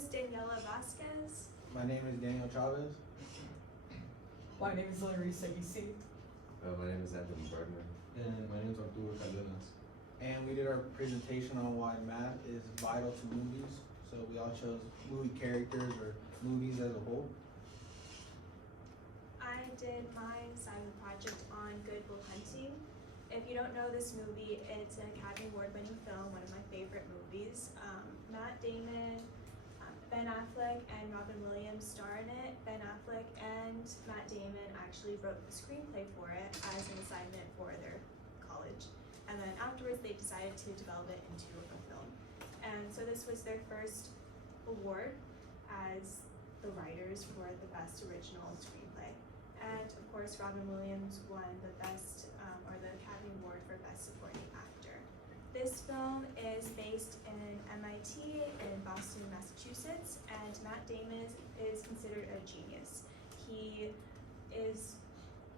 is Daniela Vasquez. My name is Daniel Chavez. My name is Larissa Isi. My name is Anthony Gardner. And my name is Arturo Cardenas. And we did our presentation on why math is vital to movies. So we all chose movie characters or movies as a whole. I did my assignment project on Good Will Hunting. If you don't know this movie, it's an Academy Award-winning film, one of my favorite movies. Matt Damon, Ben Affleck, and Robin Williams star in it. Ben Affleck and Matt Damon actually wrote the screenplay for it as an assignment for their college. And then afterwards, they decided to develop it into a film. And so this was their first award as the writers for the best original screenplay. And of course, Robin Williams won the best, or the Academy Award for Best Supporting Actor. This film is based in MIT in Boston, Massachusetts, and Matt Damon is considered a genius. He is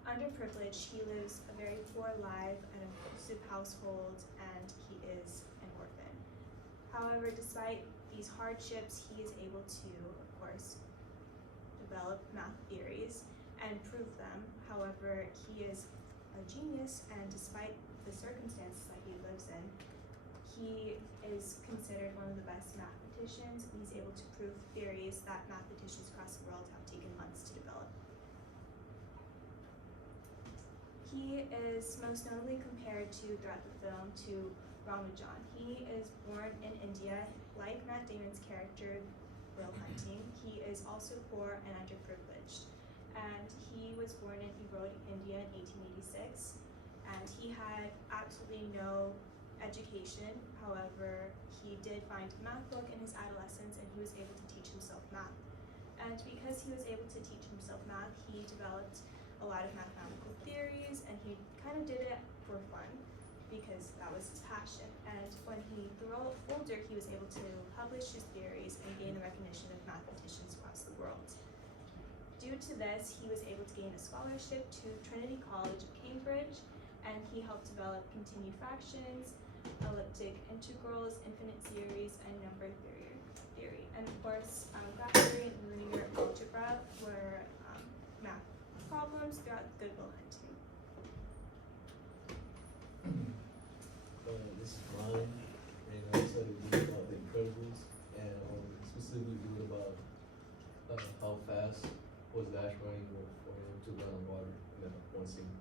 underprivileged, he lives a very poor life, an abusive household, and he is an orphan. However, despite these hardships, he is able to, of course, develop math theories and prove them. However, he is a genius, and despite the circumstances that he lives in, he is considered one of the best mathematicians, and he's able to prove theories that mathematicians across the world have taken months to develop. He is most notably compared to, throughout the film, to Ramajan. He is born in India. Like Matt Damon's character, Will Hunting, he is also poor and underprivileged. And he was born in Erode, India in 1886, and he had absolutely no education. However, he did find a math book in his adolescence, and he was able to teach himself math. And because he was able to teach himself math, he developed a lot of mathematical theories, and he kind of did it for fun because that was his passion. And when he grew older, he was able to publish his theories and gain the recognition of mathematicians across the world. Due to this, he was able to gain a scholarship to Trinity College of Cambridge, and he helped develop continued fractions, elliptic integrals, infinite series, and number theory. And of course, graph theory and linear algebra were math problems throughout Good Will Hunting. This is mine, and I decided to do about The Incredibles, and specifically do it about how fast was Dash running for him to run on water in that one scene.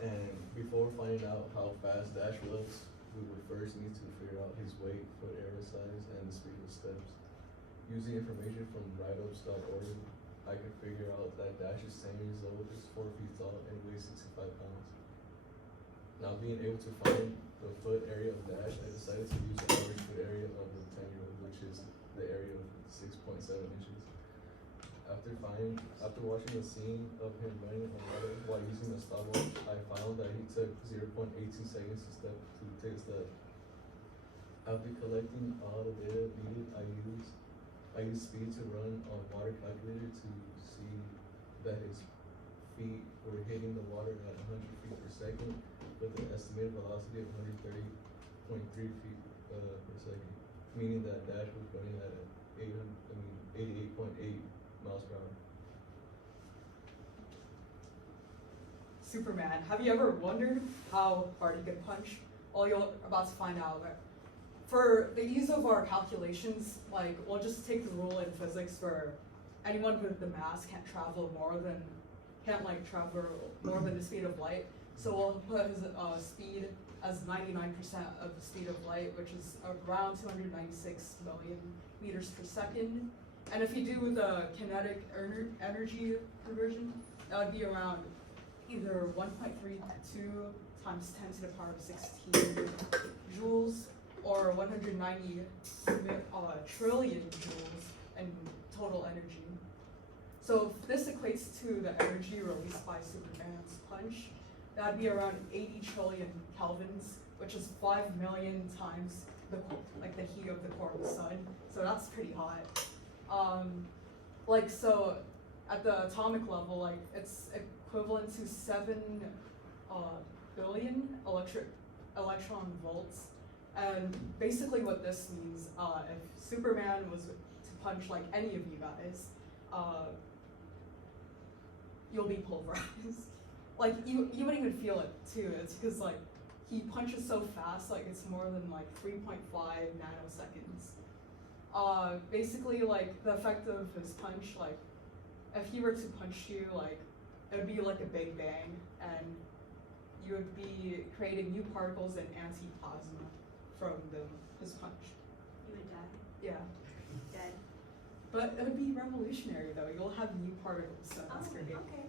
And before finding out how fast Dash was, we would first need to figure out his weight, foot area size, and the speed of steps. Using information from writeups.org, I could figure out that Dash is 10 years old, is 4 feet tall, and weighs 65 pounds. Now, being able to find the foot area of Dash, I decided to use the average foot area of the 10-year-old, which is the area of 6.7 inches. After watching the scene of him running on water while using a stopwatch, I found that he took 0.82 seconds to take a step. After collecting all the data needed, I used speed to run on water calculator to see that his feet were hitting the water at 100 feet per second with an estimated velocity of 130.3 feet per second, meaning that Dash was running at 88.8 miles per hour. Superman. Have you ever wondered how hard he could punch? Well, you're about to find out. For the ease of our calculations, like, we'll just take the rule in physics for anyone with the mass can't travel more than the speed of light. So we'll put his speed as 99% of the speed of light, which is around 296 million meters per second. And if you do the kinetic energy conversion, that would be around either 1.32 times 10 to the power of 16 joules, or 190 trillion joules in total energy. So if this equates to the energy released by Superman's punch, that would be around 80 trillion kelvins, which is 5 million times the heat of the core of the sun. So that's pretty hot. So at the atomic level, like, it's equivalent to 7 billion electron volts. And basically what this means, if Superman was to punch like any of you guys, you'll be pulverized. Like you wouldn't even feel it too. It's because like he punches so fast, like it's more than like 3.5 nanoseconds. Basically like the effect of his punch, like if he were to punch you, like it would be like a big bang, and you would be creating new particles and anti-plasma from his punch. You would die. Yeah, Dead. but it would be revolutionary though. You'll have new particles, so that's great. Okay.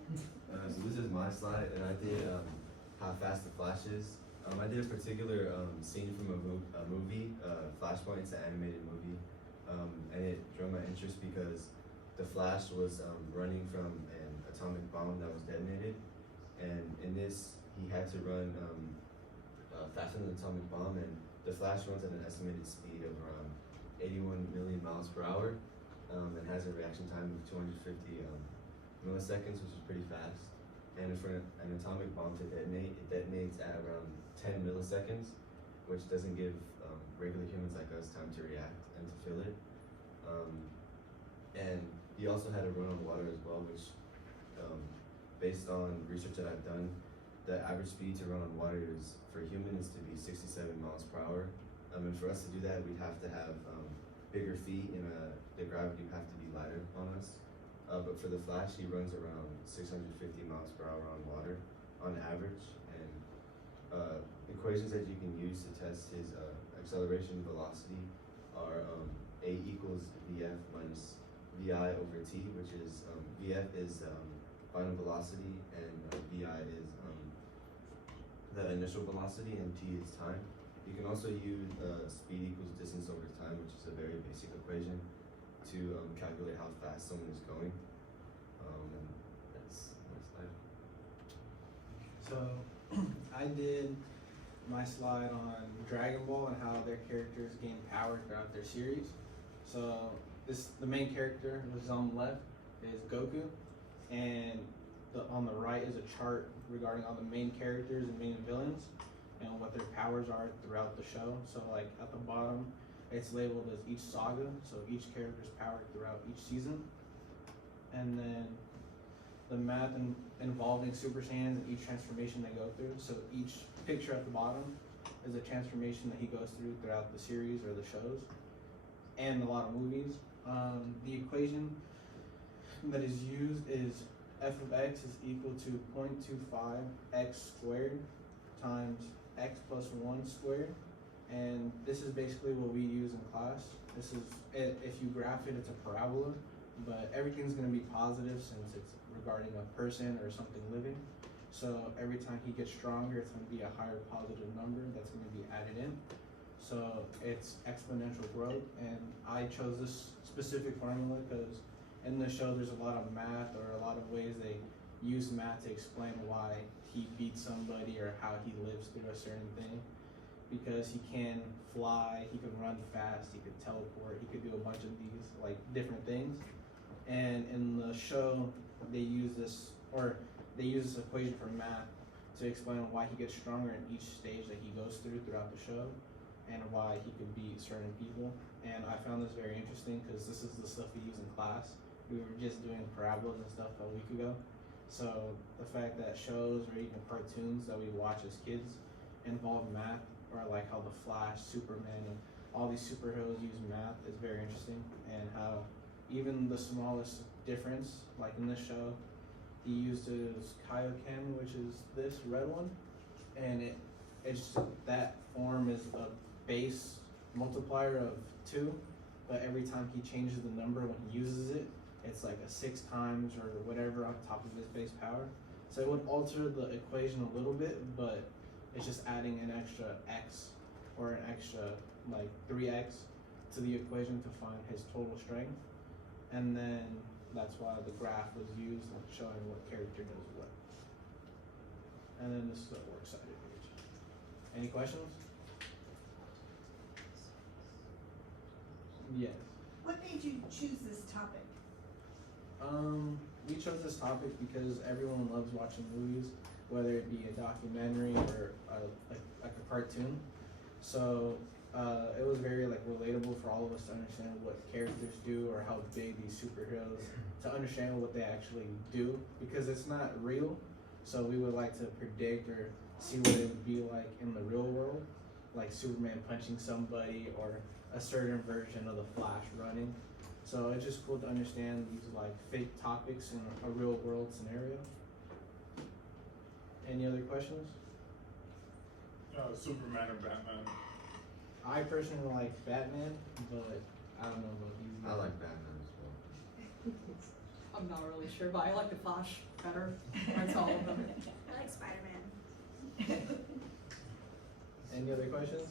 So this is my slide, and I did how fast the Flash is. I did a particular scene from a movie, Flashpoint. It's an animated movie, and it drew my interest because the Flash was running from an atomic bomb that was detonated, and in this he had to run faster than the atomic bomb, and the Flash runs at an estimated speed of around 81 million miles per hour, and has a reaction time of 250 milliseconds, which is pretty fast. And for an atomic bomb to detonate, it detonates at around 10 milliseconds, which doesn't give regular humans like us time to react and to feel it. And he also had to run on water as well, which, based on research that I've done, the average speed to run on water is, for humans, to be 67 miles per hour. And for us to do that, we'd have to have bigger feet, and the gravity would have to be lighter on us. But for the Flash, he runs around 650 miles per hour on water on average, and equations that you can use to test his acceleration velocity are A equals VF minus VI over T, which is VF is final velocity, and VI is the initial velocity, and T is time. You can also use speed equals distance over time, which is a very basic equation to calculate how fast someone is going. And that's my slide. So I did my slide on Dragon Ball and how their characters gain power throughout their series. So the main character, which is on the left, is Goku, and on the right is a chart regarding all the main characters and main villains and what their powers are throughout the show. So like at the bottom, it's labeled as each saga, so each character's power throughout each season. And then the math involving Super Saiyans and each transformation they go through. So each picture at the bottom is a transformation that he goes through throughout the series or the shows and a lot of movies. The equation that is used is f of x is equal to 0.25 x squared times x plus 1 squared. And this is basically what we use in class. This is, if you graph it, it's a parabola, but everything's gonna be positive since it's regarding a person or something living. So every time he gets stronger, it's gonna be a higher positive number that's gonna be added in. So it's exponential growth, and I chose this specific formula because in the show there's a lot of math, or a lot of ways they use math to explain why he beats somebody or how he lives through a certain thing. Because he can fly, he can run fast, he could teleport, he could do a bunch of these like different things. And in the show, they use this equation for math to explain why he gets stronger in each stage that he goes through throughout the show, and why he could beat certain people. And I found this very interesting because this is the stuff we use in class. We were just doing parabolas and stuff a week ago. So the fact that shows or even cartoons that we watch as kids involve math, or like how the Flash, Superman, and all these superheroes use math is very interesting. And how even the smallest difference, like in this show, he used his calc, which is this red one, and it's that form is a base multiplier of 2, but every time he changes the number when he uses it, it's like a 6 times or whatever on top of his base power. So it would alter the equation a little bit, but it's just adding an extra x or an extra like 3x to the equation to find his total strength. And then that's why the graph was used, like showing what character does what. And then this is a works cited page. Any questions? Yes. What made you choose this topic? We chose this topic because everyone loves watching movies, whether it be a documentary or like a cartoon. So It was very like relatable for all of us to understand what characters do or how big these superheroes, to understand what they actually do, because it's not real. So we would like to predict or see what it would be like in the real world, like Superman punching somebody or a certain version of the Flash running. So it's just cool to understand these like fake topics in a real world scenario. Any other questions? Superman or Batman? I personally like Batman, but I don't know about you. I like Batman as well. I'm not really sure, but I like the Flash better. That's all of them. I like Spider-Man. Any other questions?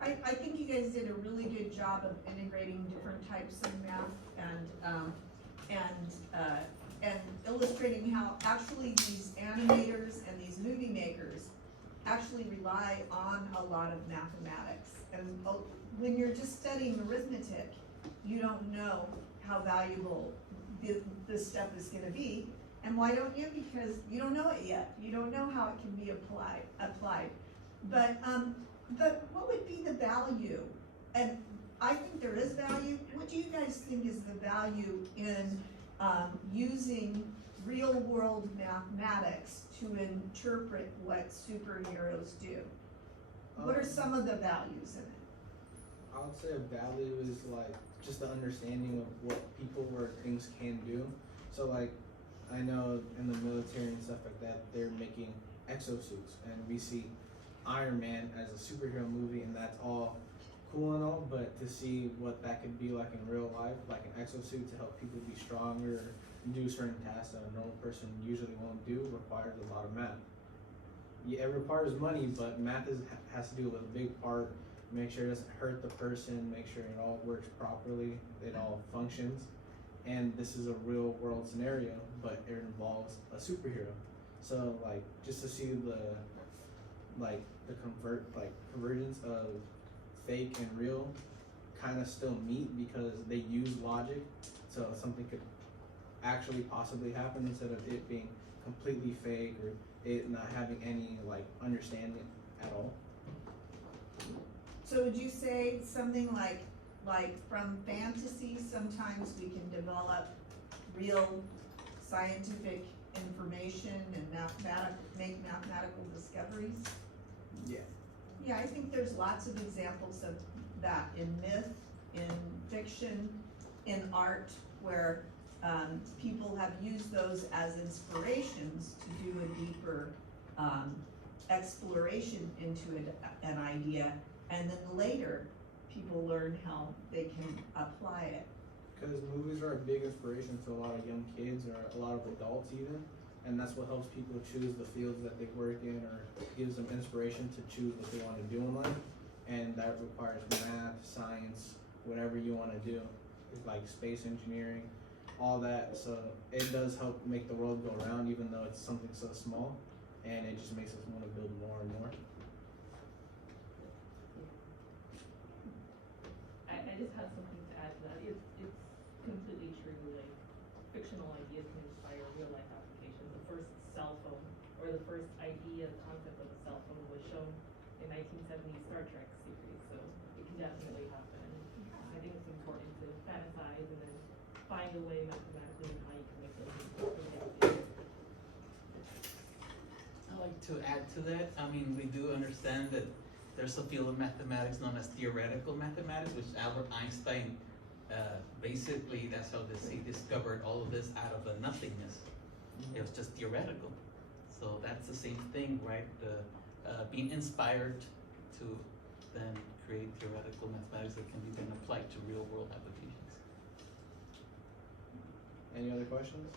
I think you guys did a really good job of integrating different types of math and illustrating how actually these animators and these movie makers actually rely on a lot of mathematics. And when you're just studying arithmetic, you don't know how valuable this stuff is gonna be. And why don't you? Because you don't know it yet. You don't know how it can be applied. But what would be the value? And I think there is value. What do you guys think is the value in using real world mathematics to interpret what superheroes do? What are some of the values in it? I would say a value is like just the understanding of what people or things can do. So like I know in the military and stuff like that, they're making exosuits, and we see Iron Man as a superhero movie, and that's all cool and all, but to see what that could be like in real life, like an exosuit to help people be stronger, do certain tasks that a normal person usually won't do, requires a lot of math. Yeah, it requires money, but math has to do with a big part. Make sure it doesn't hurt the person, make sure it all works properly, it all functions. And this is a real world scenario, but it involves a superhero. So like just to see the convergence of fake and real kind of still meet, because they use logic, so something could actually possibly happen instead of it being completely fake or it not having any like understanding at all. So would you say something like from fantasy, sometimes we can develop real scientific information and make mathematical discoveries? Yeah. Yeah, I think there's lots of examples of that in myth, in fiction, in art, where people have used those as inspirations to do a deeper exploration into an idea, and then later people learn how they can apply it. Because movies are a big inspiration to a lot of young kids or a lot of adults even, and that's what helps people choose the fields that they work in, or gives them inspiration to choose what they want to do in life. And that requires math, science, whatever you want to do, like space engineering, all that. So it does help make the world go around, even though it's something so small, and it just makes us want to build more and more. I just have something to add to that. It's completely true. Like, fictional ideas can inspire real life applications. The first cell phone, or the first idea, concept of a cell phone, was shown in 1970s Star Trek series. So it can definitely happen. I think it's important to fantasize and then find a way mathematically and how you can make those things. I like to add to that. I mean, we do understand that there's a field of mathematics known as theoretical mathematics, which Albert Einstein, basically, that's how he discovered all of this out of a nothingness. It was just theoretical. So that's the same thing, right? Being inspired to then create theoretical mathematics that can be then applied to real world applications. Any other questions?